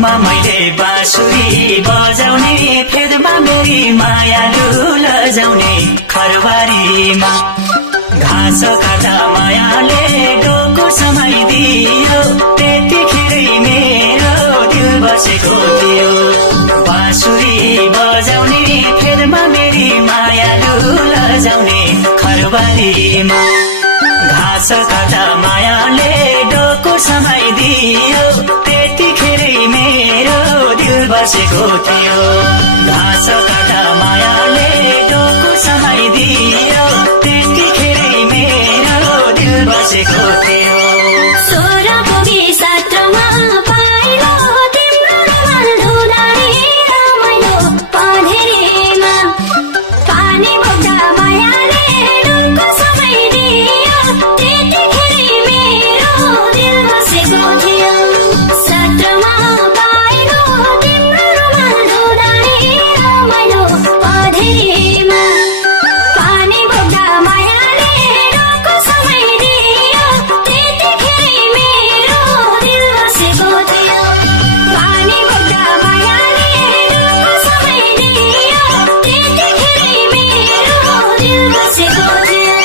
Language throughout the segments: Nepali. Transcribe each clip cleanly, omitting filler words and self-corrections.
मुखमा मैले बाँसुरी बजाउने फेदमा मेरी मायालु लजाउने खरबारीमा घाँस काट्दा मायाले डोको समाइदियो त्यतिखेरै मेरो दिल बसेको थियो बाँसुरी बजाउने फेदमा मेरी मायालु लजाउने खरबारीमा घाँस काट्दा मायाले डोको समाइदियो त्यतिखेरै मेरो दिल बसेको थियो घाँस काट्दा मायाले डोको समाइदियो त्यतिखेरै मेरो दिल बसेको थियो सोह्र पुगी सत्रमा पाइलो तिम्रो रुमाल धुँदाखेरि रमाइलो पँधेरीमा पानी बोक्दा मायाले डोको समाइदियो त्यतिखेरै मेरो दिल बसेको थियो सत्रमा पाइलो तिम्रो रुमाल धुँदाखेरि रमाइलो पँधेरीमा पानी बोक्दा मायाले डोको समाइदियो त्यतिखेरै मेरो दिल बसेको थियो पानी बोक्दा मायाले डोको समाइदियो त्यतिखेरै मेरो दिल बसेको थियो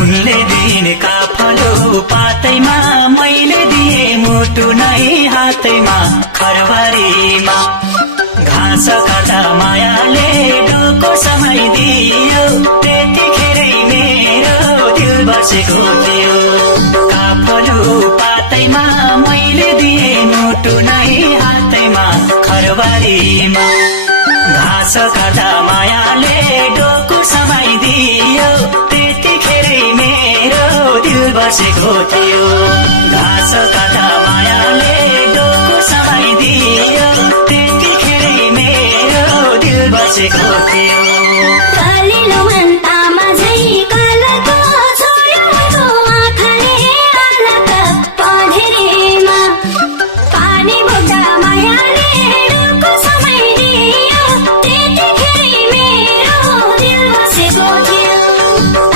उनले दिने काफलो पातैमा मैले दिए मुटु नै हातैमा खरबारीमा घाँस काट्दा मायाले डोको समाइदियो त्यतिखेरै मेरो दिल बसेको थियो काफलो पातैमा मैले दिए मुटु नै हातैमा खरबारीमा घाँस काट्दा मायाले डोको समाइदियो त्यतिखेरै मेरो दिल बसेको थियो घाँस काट्दा मायाले डोको समाइदियो त्यतिखेरै मेरो दिल बसेको थियो कालिलो मन्तामा झै कालको छोयो आँखाले आलक पँधेरीमा पानी बोक्दा मायाले डोको समाइदियो त्यतिखेरै मेरो दिल बसेको थियो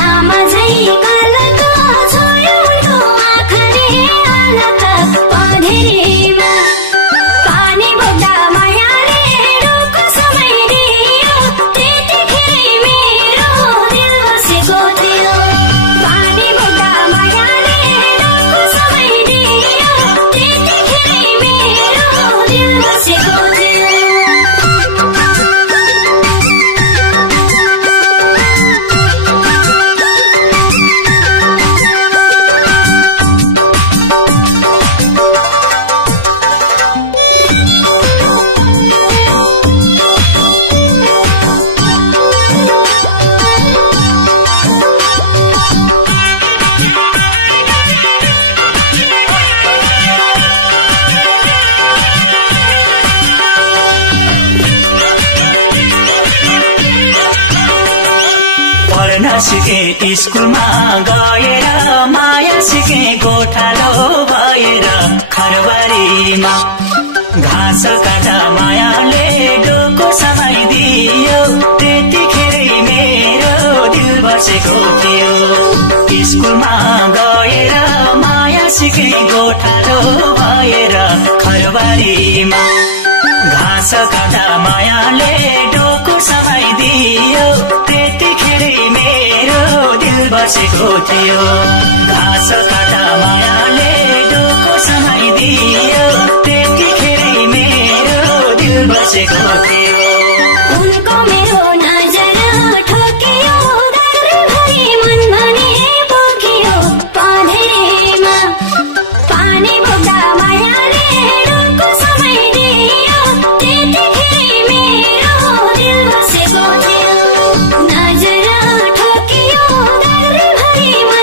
आमा झै कालको छोयो आँखाले आलक पँधेरीमा पानी बोक्दा मायाले डोको समाइदियो त्यतिखेरै मेरो दिल बसेको थियो पानी बोक्दा मायाले डोको समाइदियो त्यतिखेरै मेरो दिल बसेको थियो पढ्न सिके स्कुलमा गएर माया सिके गोठालो भएर खरबारीमा घाँस काट्दा मायाले डोको समाइदियो त्यतिखेरै मेरो दिल बसेको थियो स्कुलमा गएर माया सिके गोठालो भएर खरबारीमा घाँस काट्दा मायाले डोको समाइदियो त्यतिखेरै मेरो दिल बसेको थियो घाँस काट्दा मायाले डोको समाइदियो त्यतिखेरै मेरो दिल बसेको थियो उनको मेरो नजर ठोकियो दरभरि मन भने पोखियो पँधेरीमा पानी बोक्दा मायाले डोको समाइदियो त्यतिखेरै मेरो दिल बसेको थियो नजर ठोकियो दरभरि मन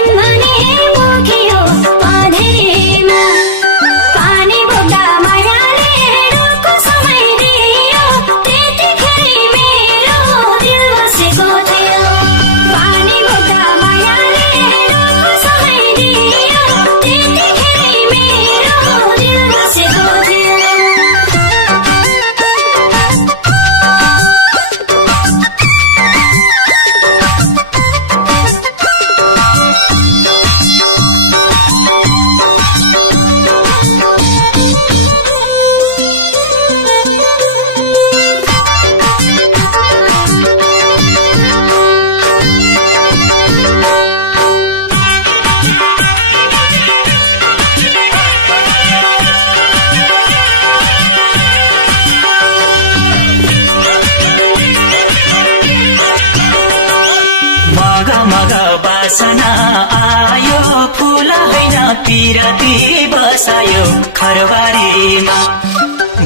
पिरती बसायो खरबारीमा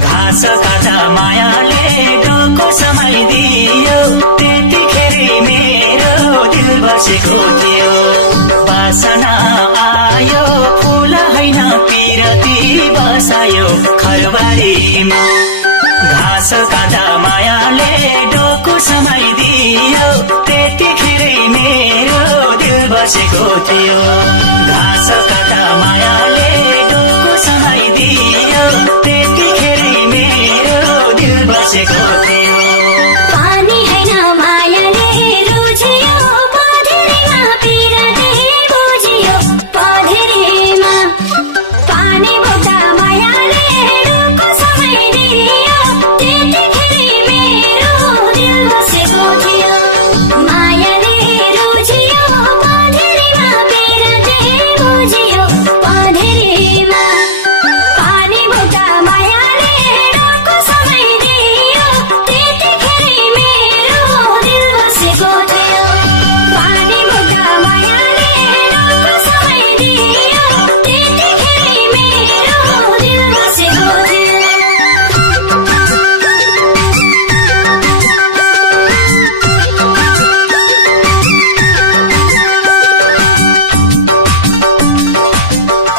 घाँस काटा मायाले डोको समाइदियो त्यतिखेर मेरो दिल बसेको थियो बासना आयो फूल हैन पिरती बसायो खरबारीमा घाँस काटा मायाले डोको समाइदियो त्यतिखेर मेरो दिल बसेको थियो घाँस काटा मायाले डोको समाइदियो त्यतिखेर मेरो दिल बसेको थियो